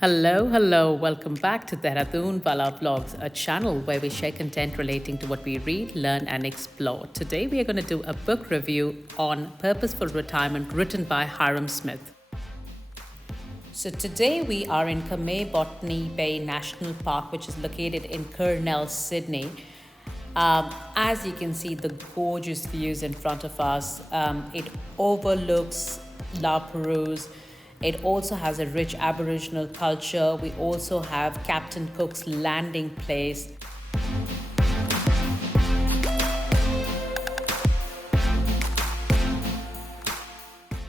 Hello, welcome back to Dehradun Wala Vlogs, a channel where we share content relating to what we read, learn, and explore. Today, we are going to do a book review on Purposeful Retirement written by Hyrum Smith. So, today we are in Kamay Botany Bay National Park, which is located in Kurnell, Sydney. As you can see, the gorgeous views in front of us. It overlooks La Perouse. It also has a rich Aboriginal culture. We also have Captain Cook's landing place.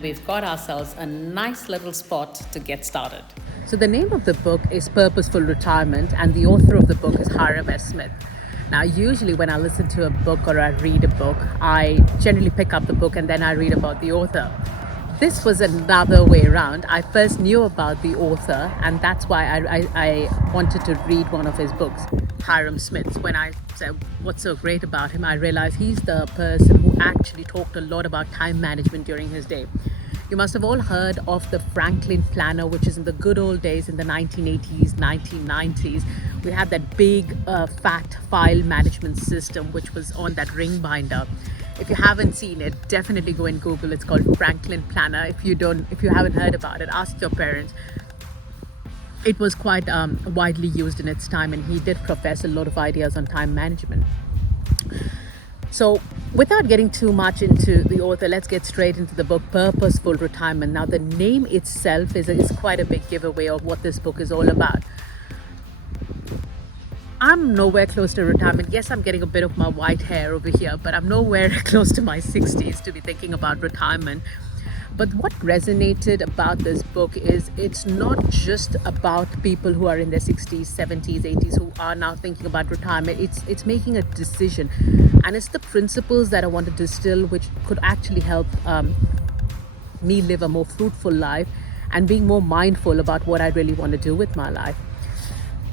We've got ourselves a nice little spot to get started. So the name of the book is Purposeful Retirement, and the author of the book is Hyrum Smith. Now, usually when I listen to a book or I read a book, I generally pick up the book and then I read about the author. This was another way around. I first knew about the author, and that's why I wanted to read one of his books, Hyrum Smith. When I said what's so great about him, I realized he's the person who actually talked a lot about time management during his day. You must have all heard of the Franklin Planner, which is in the good old days in the 1980s, 1990s. We had that big fat file management system, which was on that ring binder. If you haven't seen it, definitely go and Google. It's called Franklin Planner. If you haven't heard about it, ask your parents. It was quite widely used in its time, and he did profess a lot of ideas on time management. So without getting too much into the author, let's get straight into the book, Purposeful Retirement. Now, the name itself is quite a big giveaway of what this book is all about. I'm nowhere close to retirement. Yes, I'm getting a bit of my white hair over here, but I'm nowhere close to my 60s to be thinking about retirement. But what resonated about this book is it's not just about people who are in their 60s, 70s, 80s who are now thinking about retirement. It's making a decision, and it's the principles that I want to distill, which could actually help me live a more fruitful life and being more mindful about what I really want to do with my life.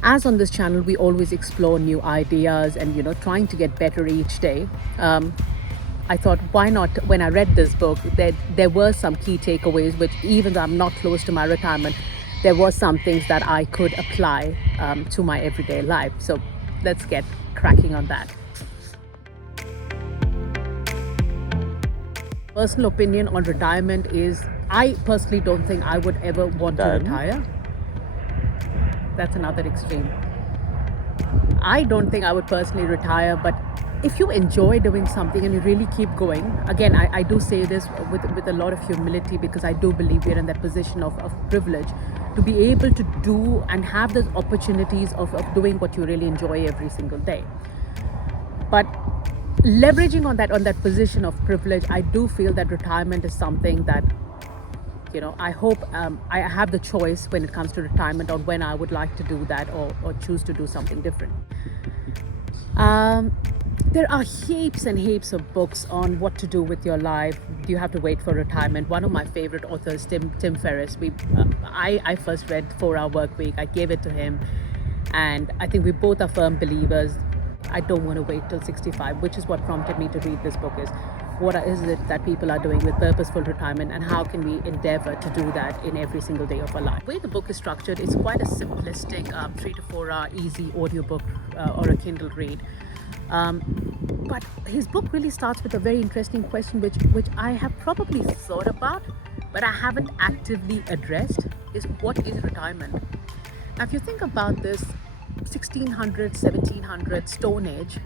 As on this channel, we always explore new ideas and, trying to get better each day. I thought, why not? When I read this book, there were some key takeaways, which even though I'm not close to my retirement, there were some things that I could apply to my everyday life. So let's get cracking on that. Personal opinion on retirement is, I personally don't think I would ever want to retire. That's another extreme. I don't think I would personally retire, but if you enjoy doing something and you really keep going, again, I do say this with a lot of humility, because I do believe we're in that position of privilege to be able to do and have those opportunities of doing what you really enjoy every single day. But leveraging on that position of privilege, I do feel that retirement is something that, I hope I have the choice when it comes to retirement on when I would like to do that or choose to do something different. There are heaps and heaps of books on what to do with your life. Do you have to wait for retirement? One of my favorite authors, Tim Ferriss. I first read 4-Hour Workweek. I gave it to him, and I think we both are firm believers. I don't want to wait till 65, which is what prompted me to read this book. Is what is it that people are doing with purposeful retirement, and how can we endeavor to do that in every single day of our life? The way the book is structured, it's quite a simplistic 3 to 4 hour easy audiobook or a Kindle read. But his book really starts with a very interesting question, which I have probably thought about, but I haven't actively addressed, is what is retirement? Now, if you think about this, 1600, 1700, Stone Age,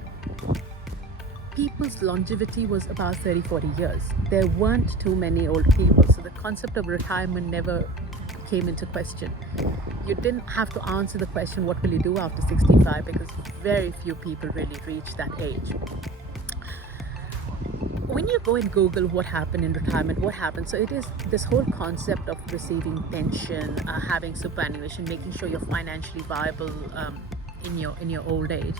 people's longevity was about 30-40 years. There weren't too many old people, so the concept of retirement never came into question. You didn't have to answer the question, what will you do after 65, because very few people really reach that age. When you go and Google what happened in retirement, what happened, so it is this whole concept of receiving pension, having superannuation, making sure you're financially viable in your old age.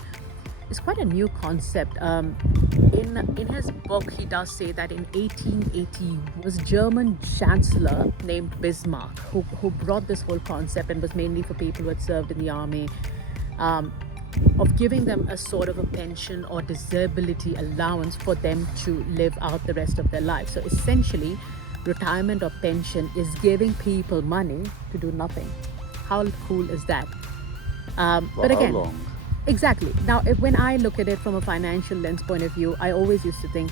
It's quite a new concept. In his book, he does say that in 1880 was a German chancellor named Bismarck who brought this whole concept, and was mainly for people who had served in the army, of giving them a sort of a pension or disability allowance for them to live out the rest of their life. So essentially, retirement or pension is giving people money to do nothing. How cool is that? For But how again, long? exactly. Now, when I look at it from a financial lens point of view, I always used to think,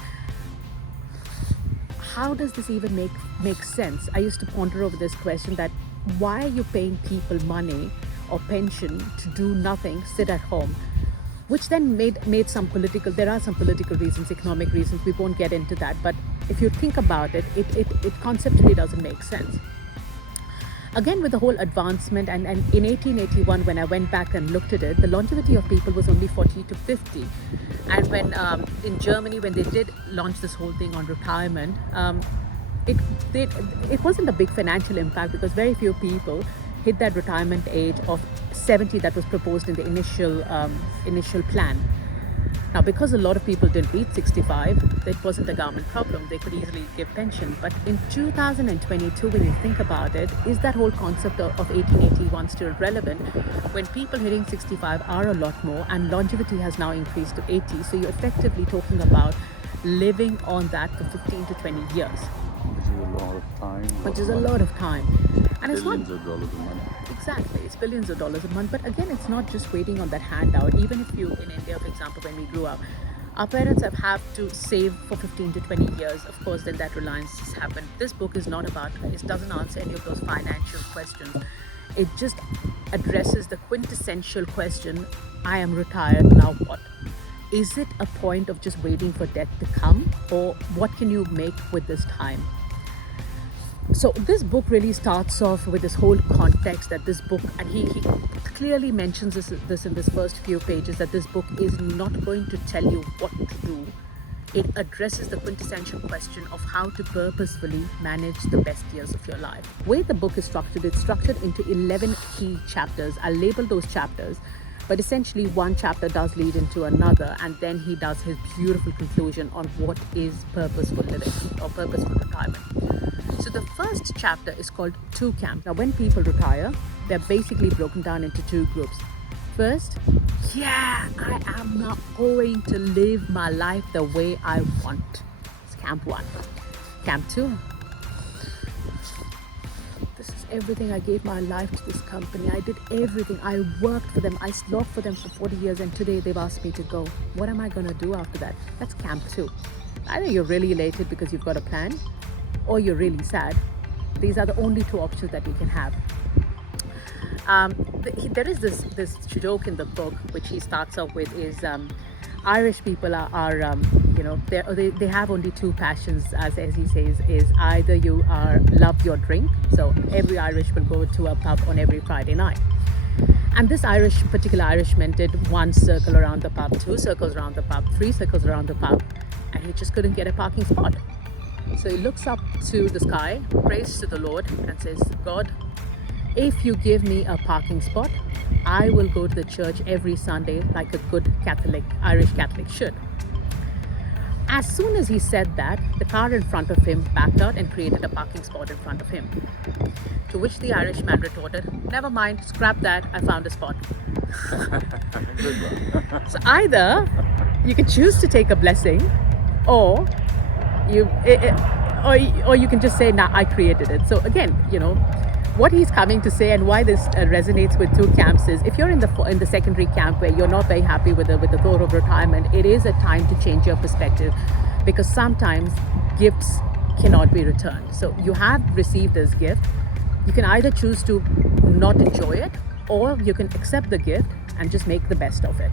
how does this even make sense? I used to ponder over this question that why are you paying people money or pension to do nothing, sit at home? Which then made some political, there are some political reasons, economic reasons, we won't get into that. But if you think about it, it conceptually doesn't make sense. Again, with the whole advancement, and in 1881, when I went back and looked at it, the longevity of people was only 40 to 50. And when in Germany, when they did launch this whole thing on retirement, it wasn't a big financial impact because very few people hit that retirement age of 70 that was proposed in the initial plan. Now, because a lot of people didn't reach 65, that wasn't a government problem. They could easily give pension. But in 2022, when you think about it, is that whole concept of 1881 still relevant when people hitting 65 are a lot more and longevity has now increased to 80? So you're effectively talking about living on that for 15 to 20 years. Which is a lot of time. Which is a lot of time. And it's not Billions of dollars a month. exactly, it's billions of dollars a month. But again, it's not just waiting on that handout. Even if you, in India, for example, when we grew up, our parents have to save for 15 to 20 years. Of course, then that reliance has happened. This book is not about, it doesn't answer any of those financial questions. It just addresses the quintessential question, I am retired, now what? Is it a point of just waiting for death to come, or what can you make with this time? So this book really starts off with this whole context that this book, and he clearly mentions this in this first few pages, that this book is not going to tell you what to do. It addresses the quintessential question of how to purposefully manage the best years of your life. The way the book is structured, it's structured into 11 key chapters. I'll label those chapters, but essentially one chapter does lead into another, and then he does his beautiful conclusion on what is purposeful living or purposeful retirement. So the first chapter is called Two Camps. Now, when people retire, they're basically broken down into two groups. First, I am not going to live my life the way I want. It's camp one. Camp two, this is everything. I gave my life to this company. I did everything. I worked for them. I slogged for them for 40 years, and today they've asked me to go. What am I going to do after that? That's camp two. Either you're really elated because you've got a plan, or you're really sad. These are the only two options that you can have. There is this joke in the book which he starts off with is Irish people are they have only two passions, as he says, is either you love your drink, so every Irish will go to a pub on every Friday night. And this particular Irishman did one circle around the pub, two circles around the pub, three circles around the pub, and he just couldn't get a parking spot. So he looks up to the sky, prays to the Lord, and says, God, if you give me a parking spot, I will go to the church every Sunday like a good Irish Catholic should. As soon as he said that, the car in front of him backed out and created a parking spot in front of him. To which the Irishman retorted, never mind, scrap that, I found a spot. So either you can choose to take a blessing, or you can just say, nah, I created it. So again, what he's coming to say, and why this resonates with two camps, is if you're in the secondary camp where you're not very happy with the thought of retirement, it is a time to change your perspective, because sometimes gifts cannot be returned. So you have received this gift. You can either choose to not enjoy it, or you can accept the gift and just make the best of it.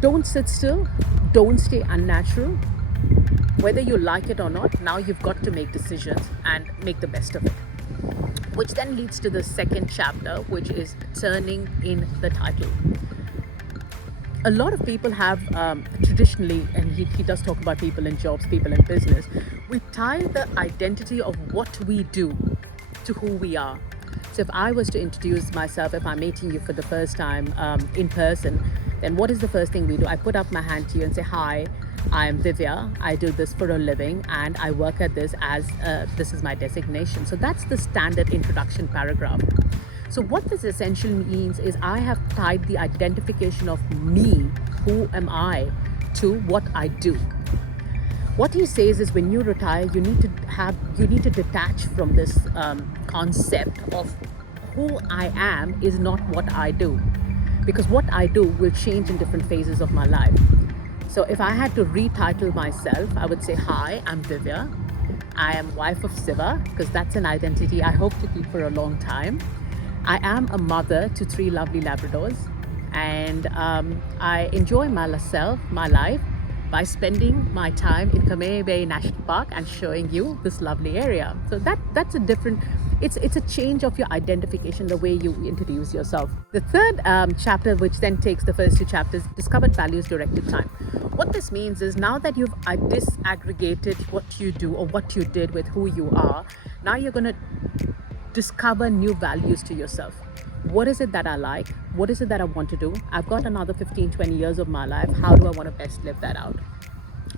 Don't sit still. Don't stay unnatural. Whether you like it or not, now you've got to make decisions and make the best of it. Which then leads to the second chapter, which is turning in the title. A lot of people have traditionally, and he does talk about people in jobs, people in business, we tie the identity of what we do to who we are. So if I was to introduce myself, if I'm meeting you for the first time in person, then what is the first thing we do? I put up my hand to you and say, hi, I'm Divya, I do this for a living, and I work at this as this is my designation. So that's the standard introduction paragraph. So what this essentially means is I have tied the identification of me, who am I, to what I do. What he says is when you retire, you need to detach from this concept of who I am is not what I do, because what I do will change in different phases of my life. So if I had to retitle myself, I would say, hi, I'm Divya. I am wife of Siva, because that's an identity I hope to keep for a long time. I am a mother to 3 lovely Labradors, and I enjoy myself, my life, by spending my time in Kamea Bay National Park and showing you this lovely area. So that's a different, it's a change of your identification, the way you introduce yourself. The third chapter, which then takes the first 2 chapters, discovered values, directed time. What this means is, now that you've disaggregated what you do or what you did with who you are, now you're going to discover new values to yourself. What is it that I like? What is it that I want to do? I've got another 15-20 years of my life. How do I want to best live that out?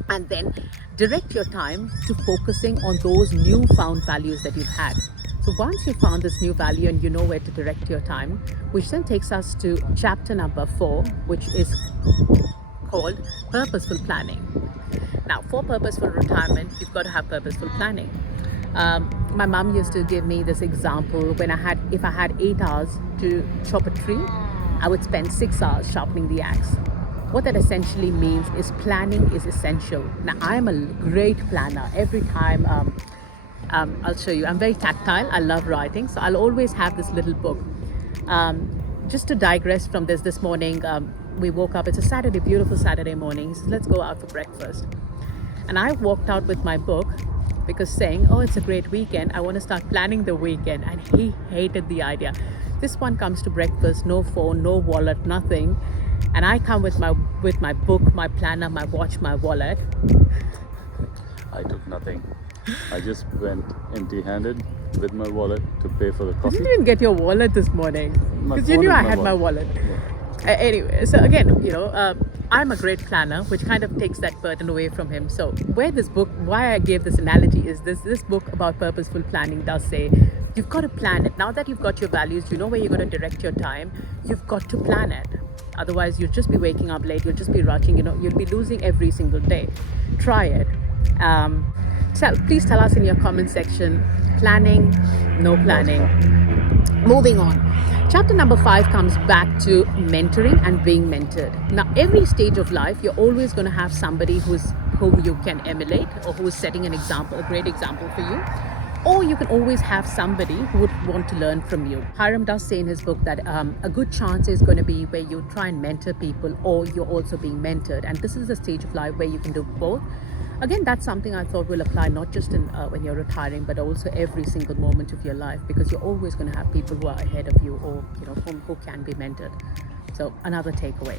And then direct your time to focusing on those newfound values that you've had. So once you found this new value and you know where to direct your time, which then takes us to chapter number 4, which is called Purposeful Planning. Now, for purposeful retirement, you've got to have purposeful planning. My mom used to give me this example. If I had 8 hours to chop a tree, I would spend 6 hours sharpening the axe. What that essentially means is planning is essential. Now, I am a great planner. Every time, I'll show you, I'm very tactile. I love writing, so I'll always have this little book. Just to digress from this morning, we woke up. It's a Saturday, beautiful Saturday morning. He says, let's go out for breakfast. And I walked out with my book, because saying, oh, it's a great weekend, I want to start planning the weekend. And he hated the idea. This one comes to breakfast, no phone, no wallet, nothing. And I come with my book, my planner, my watch, my wallet. I took nothing. I just went empty-handed with my wallet to pay for the You coffee. didn't even get your wallet this morning, My because you phone knew is I my had my wallet. Anyway, so again, I'm a great planner, which kind of takes that burden away from him. So why I gave this analogy is this book about purposeful planning does say, you've got to plan it. Now that you've got your values, you know where you're going to direct your time, you've got to plan it. Otherwise, you'll just be waking up late, you'll just be rushing, you'll be losing every single day. Try it. Please tell us in your comment section, planning, no planning. Moving on. Chapter number 5 comes back to mentoring and being mentored. Now, every stage of life, you're always going to have somebody whom you can emulate, or who is setting an example, a great example for you. Or you can always have somebody who would want to learn from you. Hyrum does say in his book that a good chance is going to be where you try and mentor people, or you're also being mentored. And this is a stage of life where you can do both. Again, that's something I thought will apply not just in when you're retiring, but also every single moment of your life, because you're always going to have people who are ahead of you, or who can be mentored. So another takeaway.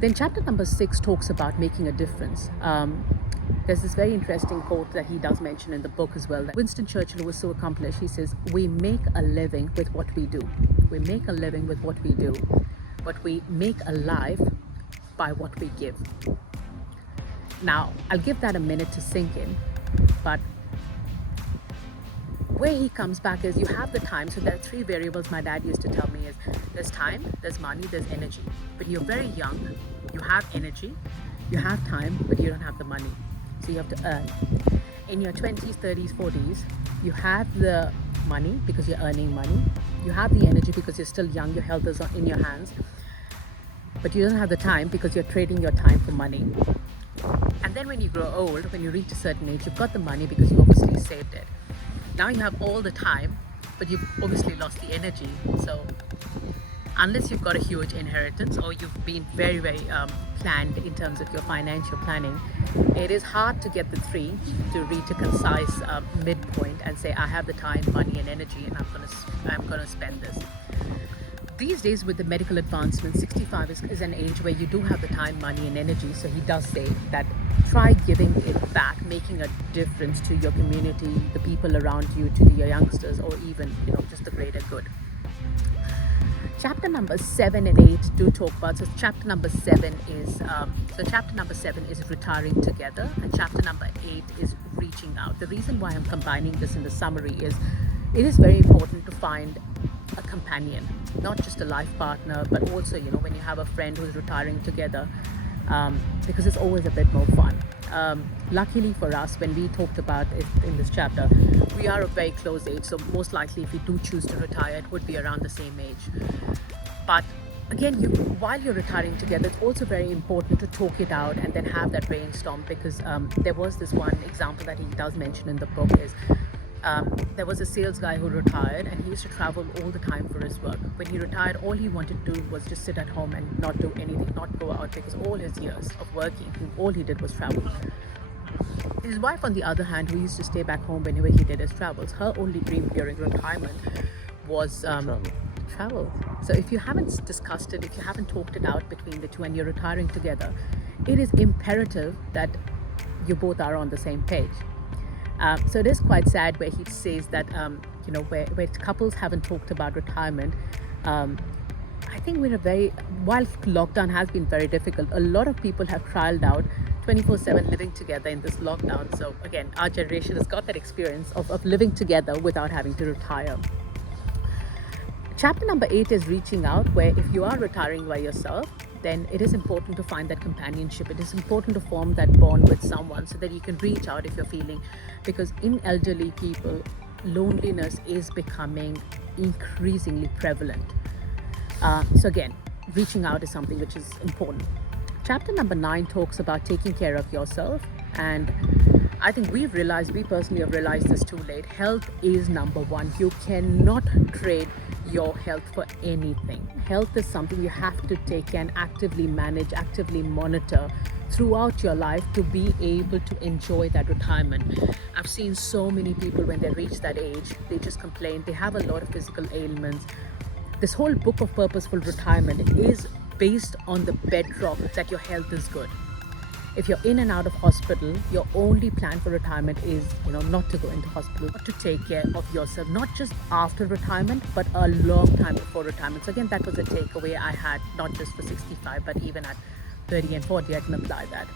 Then chapter number 6 talks about making a difference. There's this very interesting quote that he does mention in the book as well. That Winston Churchill was so accomplished. He says, we make a living with what we do. We make a living with what we do, but we make a life by what we give. Now, I'll give that a minute to sink in, but where he comes back is, you have the time. So there are 3 variables my dad used to tell me is, there's time, there's money, there's energy. When you're very young, you have energy, you have time, but you don't have the money. So you have to earn. In your 20s, 30s, 40s, you have the money because you're earning money. You have the energy because you're still young, your health is in your hands. But you don't have the time because you're trading your time for money. And then when you grow old, when you reach a certain age, you've got the money because you obviously saved it. Now you have all the time, but you've obviously lost the energy. So unless you've got a huge inheritance, or you've been very, very planned in terms of your financial planning, it is hard to get the 3 to reach a concise midpoint and say, I have the time, money, and energy, and I'm gonna spend this. These days, with the medical advancements, 65 is an age where you do have the time, money, and energy. So he does say that try giving it back, making a difference to your community, the people around you, to your youngsters, or even just the greater good. Chapter number 7 and 8 do talk about. So chapter number 7 is retiring together, and chapter number 8 is reaching out. The reason why I'm combining this in the summary is, it is very important to find a companion, not just a life partner, but also when you have a friend who's retiring together, because it's always a bit more fun. Luckily for us, when we talked about it in this chapter, we are of very close age, so most likely if we do choose to retire, it would be around the same age. But again, while you're retiring together, it's also very important to talk it out and then have that brainstorm, because there was this one example that he does mention in the book is there was a sales guy who retired, and he used to travel all the time for his work. When he retired, all he wanted to do was just sit at home and not do anything, not go out, because all his years of working, all he did was travel. His wife, on the other hand, who used to stay back home whenever he did his travels, her only dream during retirement was travel. So if you haven't discussed it, if you haven't talked it out between the two and you're retiring together, it is imperative that you both are on the same page. So it is quite sad where he says that, where couples haven't talked about retirement. I think while lockdown has been very difficult, a lot of people have trialed out 24/7 living together in this lockdown. So again, our generation has got that experience of living together without having to retire. Chapter number 8 is reaching out, where if you are retiring by yourself, then it is important to find that companionship. It is important to form that bond with someone so that you can reach out if you're feeling, because in elderly people, loneliness is becoming increasingly prevalent. So again, reaching out is something which is important. Chapter number 9 talks about taking care of yourself, and I think we personally have realized this too late. Health is number one. You cannot trade your health for anything. Health is something you have to take and actively manage, actively monitor throughout your life to be able to enjoy that retirement. I've seen so many people when they reach that age, they just complain. They have a lot of physical ailments. This whole book of Purposeful Retirement is based on the bedrock that your health is good. If you're in and out of hospital, your only plan for retirement is, not to go into hospital, but to take care of yourself, not just after retirement, but a long time before retirement. So again, that was a takeaway I had, not just for 65, but even at 30 and 40, I can apply that.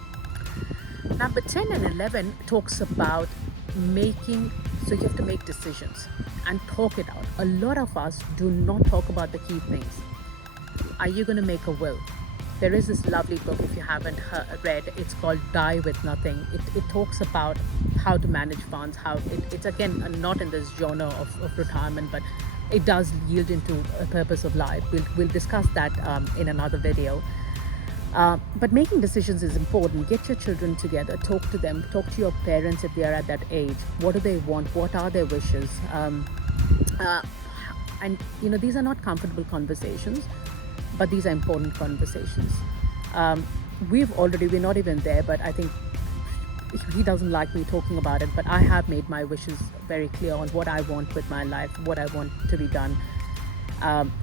Number 10 and 11 talks about so you have to make decisions and talk it out. A lot of us do not talk about the key things. Are you going to make a will? There is this lovely book, if you haven't read, it's called Die With Nothing. It talks about how to manage funds, it's again not in this genre of retirement, but it does yield into a purpose of life. We'll discuss that in another video. But making decisions is important. Get your children together, talk to them, talk to your parents if they are at that age. What do they want? What are their wishes? And these are not comfortable conversations, but these are important conversations. We're not even there, but I think he doesn't like me talking about it, but I have made my wishes very clear on what I want with my life, what I want to be done.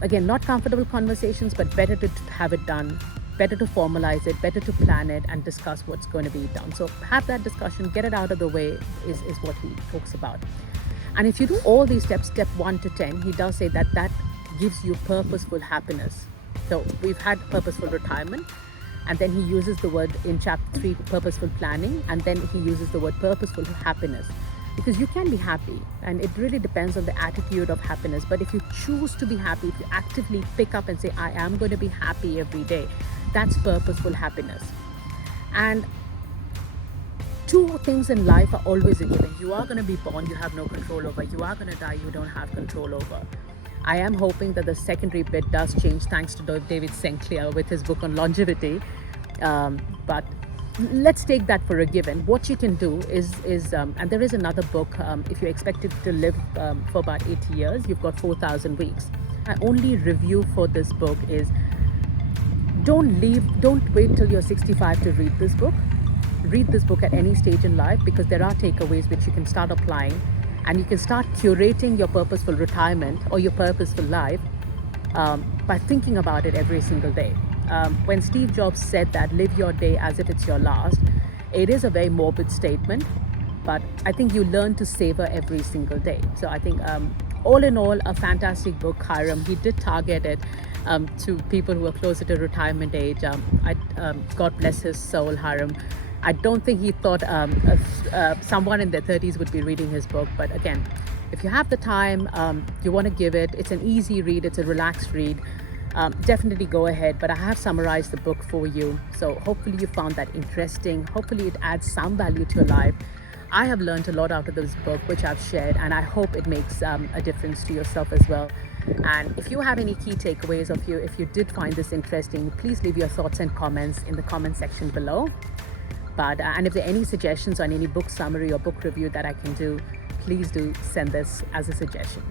Again, not comfortable conversations, but better to have it done, better to formalize it, better to plan it and discuss what's going to be done. So have that discussion, get it out of the way is what he talks about. And if you do all these steps, step 1 to 10, he does say that gives you purposeful happiness. So we've had purposeful retirement, and then he uses the word in chapter 3, purposeful planning, and then he uses the word purposeful happiness, because you can be happy, and it really depends on the attitude of happiness. But if you choose to be happy, if you actively pick up and say, I am going to be happy every day, that's purposeful happiness. And 2 things in life are always a given. You are going to be born, you have no control over. You are going to die, you don't have control over. I am hoping that the secondary bit does change thanks to David Sinclair with his book on longevity. But let's take that for a given. What you can do is and there is another book, if you're expected to live for about 80 years, you've got 4,000 weeks. My only review for this book is don't wait till you're 65 to read this book. Read this book at any stage in life, because there are takeaways which you can start applying. And you can start curating your purposeful retirement or your purposeful life by thinking about it every single day. When Steve Jobs said that, live your day as if it's your last, it is a very morbid statement, but I think you learn to savor every single day. So I think all in all, a fantastic book, Hyrum. He did target it to people who are closer to retirement age. God bless his soul, Hyrum. I don't think he thought someone in their 30s would be reading his book. But again, if you have the time, you want to give it. It's an easy read. It's a relaxed read. definitely go ahead. But I have summarized the book for you. So hopefully you found that interesting. Hopefully it adds some value to your life. I have learned a lot out of this book, which I've shared, and I hope it makes a difference to yourself as well. And if you have any key takeaways, if you did find this interesting, please leave your thoughts and comments in the comment section below. But and if there are any suggestions on any book summary or book review that I can do, please do send this as a suggestion.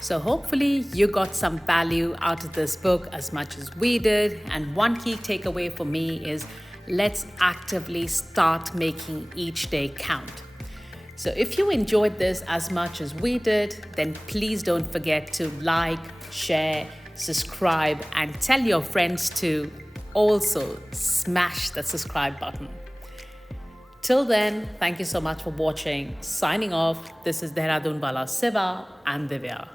So hopefully you got some value out of this book as much as we did. And one key takeaway for me is let's actively start making each day count. So if you enjoyed this as much as we did, then please don't forget to like, share, subscribe, and tell your friends to also smash the subscribe button. Till then, thank you so much for watching. Signing off, this is Dehradun Wala Siva and Divya.